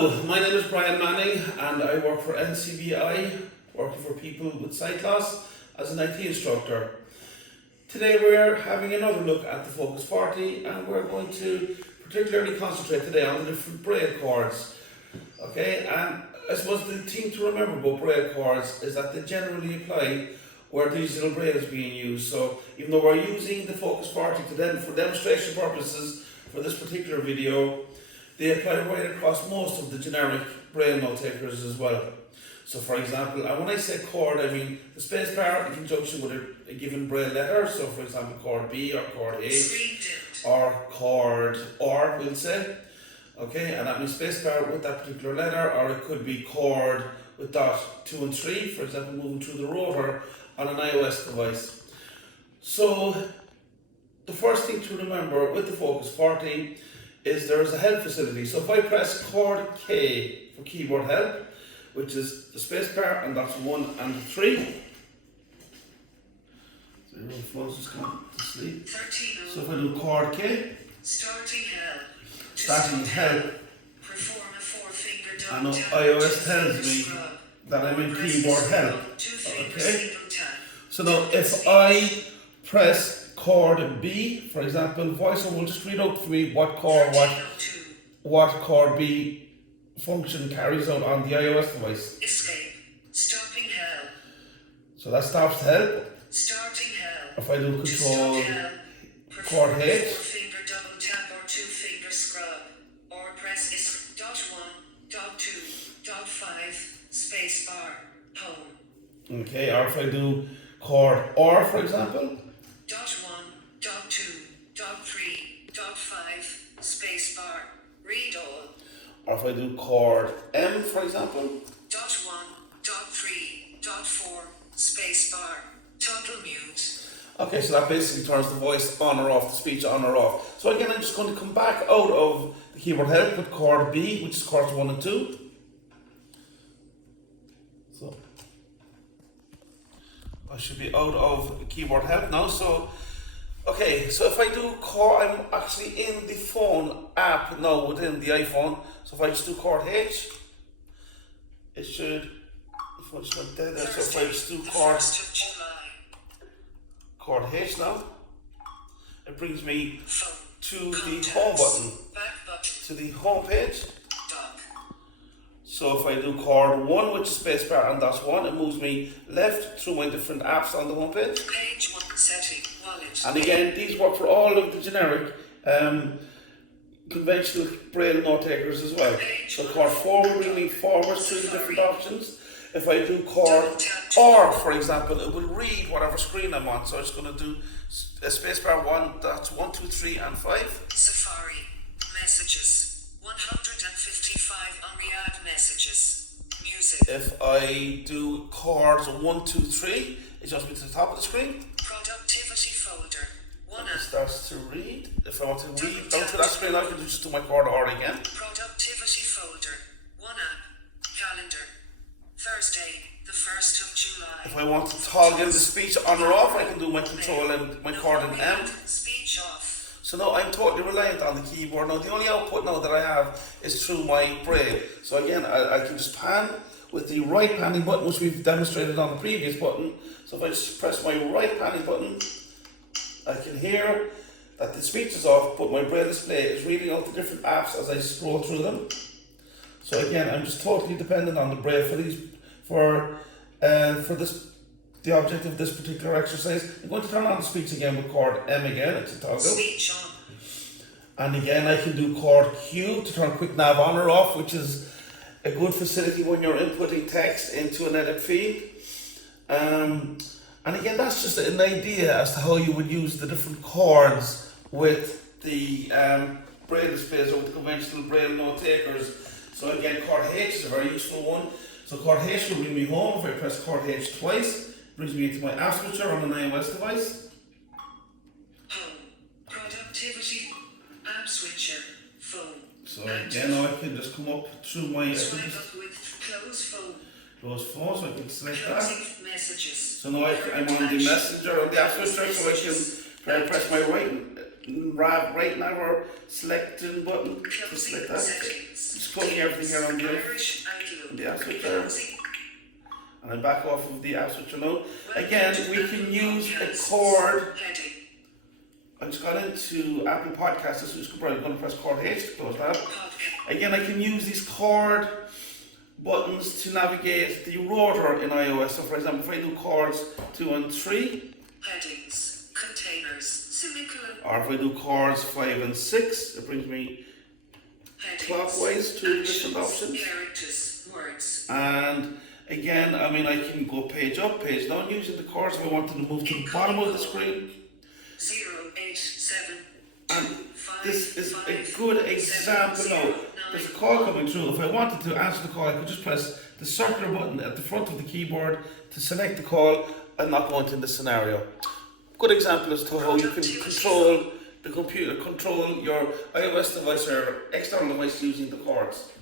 Hello, my name is Brian Manning and I work for NCBI, working for people with sight loss as an IT instructor. Today we're having another look at the Focus 40 and we're going to particularly concentrate today on the different Braille chords. Okay, and I suppose the thing to remember about Braille chords is that they generally apply where digital Braille is being used. So even though we're using the Focus 40 for demonstration purposes for this particular video, they apply right across most of the generic Braille note takers as well. So for example, and when I say chord, I mean the space bar in conjunction with a given Braille letter. So for example, chord B or chord H or chord R, we'll say. Okay, and that means space bar with that particular letter, or it could be chord with dot 2 and 3, for example, moving through the rotor on an iOS device. So the first thing to remember with the Focus 40 is there is a help facility. So if I press chord K for keyboard help, which is the space bar, and that's 1 and 3. So your phone's just gone to sleep. So if I do chord K, starting help, and iOS tells me that I'm in keyboard help. Okay. So now if I press chord B, for example, VoiceOver will just read out for me what chord B function carries out on the iOS device. Escape. Stopping help. So that stops help. Starting help. If I do control chord H, 4-finger double tap or 2-finger scrub, or press is .1, .2, .5 space bar home. okay, or if I do chord R, for example, .1, .2, .3, .5 space bar read all. or if I do chord M, for example, .1, .3, .4 space bar toggle mute. okay, so that basically turns the voice on or off, the speech on or off. So again, I'm just going to come back out of the keyboard help with chord B, which is chords 1 and 2. So I should be out of the keyboard help now. So okay, so if I do chord, I'm actually in the phone app now within the iPhone. So if I just do chord H, it should, if I just went dead there, so if I just do chord H now, it brings me to the home button, to the home page. So if I do chord 1, which is spacebar, and that's 1, it moves me left through my different apps on the home page. Page 1 setting, wallet. And again, these work for all of the generic conventional Braille note takers as well. So chord 4 will bring me forward through the different options. If I do chord R, for example, it will read whatever screen I'm on. So it's going to do a spacebar 1, that's 1, 2, 3, and 5. Safari, messages, 155 unread messages, music. If I do chords 1, 2, 3, it jumps me to the top of the screen. Productivity folder, 1 It starts to read. If I want to read down to that screen, I can just do my chord R again. Productivity folder, 1 app, calendar, Thursday, the 1st of July. If I want to toggle the speech on or off, I can do my control and my chord and M. Speech off. So now I'm totally reliant on the keyboard. Now the only output now that I have is through my Braille. So again, I can just pan with the right panning button, which we've demonstrated on the previous button. So if I just press my right panning button, I can hear that the speech is off, but my Braille display is reading out the different apps as I scroll through them. So again, I'm just totally dependent on the Braille for the object of this particular exercise. I'm going to turn on the speech again with chord M again. It's a toggle. Speech on. And again, I can do chord Q to turn quick nav on or off, which is a good facility when you're inputting text into an edit feed. And again, that's just an idea as to how you would use the different chords with the Braille displays or with the conventional Braille note takers. So again, chord H is a very useful one. So chord H will bring me home. If I press chord H twice, it brings me into my app switcher on an iOS device. Home. Productivity. App switcher. Phone. So again, now I can just come up through my Swipe up with close phone. close phone, so I can select Closing that. messages. So now I'm on the messenger on the app switcher, so I can press my right now we're selecting button to select that. Just closing everything here on the app switcher. And then back off of the app switcher now. Again, we can use a chord. I just got into Apple Podcasts, so I'm probably going to press chord H to close that. Again, I can use these chord buttons to navigate the rotor in iOS. So for example, if I do chords 2 and 3, headings, containers, semicolon, or if I do chords 5 and 6, it brings me clockwise to different options. Characters, words. And again, I mean, I can go page up, page down using the chords. If I wanted to move to the bottom of the screen. 0, 8, 7, And 5, this is 5, a good example 7, now. 0, There's a 9. call coming through. If I wanted to answer the call, I could just press the circular button at the front of the keyboard to select the call and not go into the scenario. Good example as to how you can control the computer, control your iOS device or external device using the chords.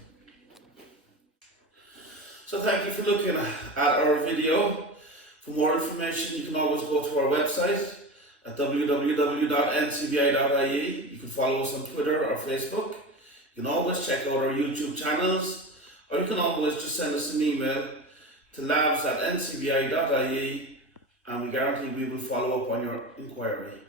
So thank you for looking at our video. For more information, you can always go to our website at www.ncbi.ie. You can follow us on Twitter or Facebook. You can always check out our YouTube channels, or you can always just send us an email to labs@ncbi.ie, and we guarantee we will follow up on your inquiry.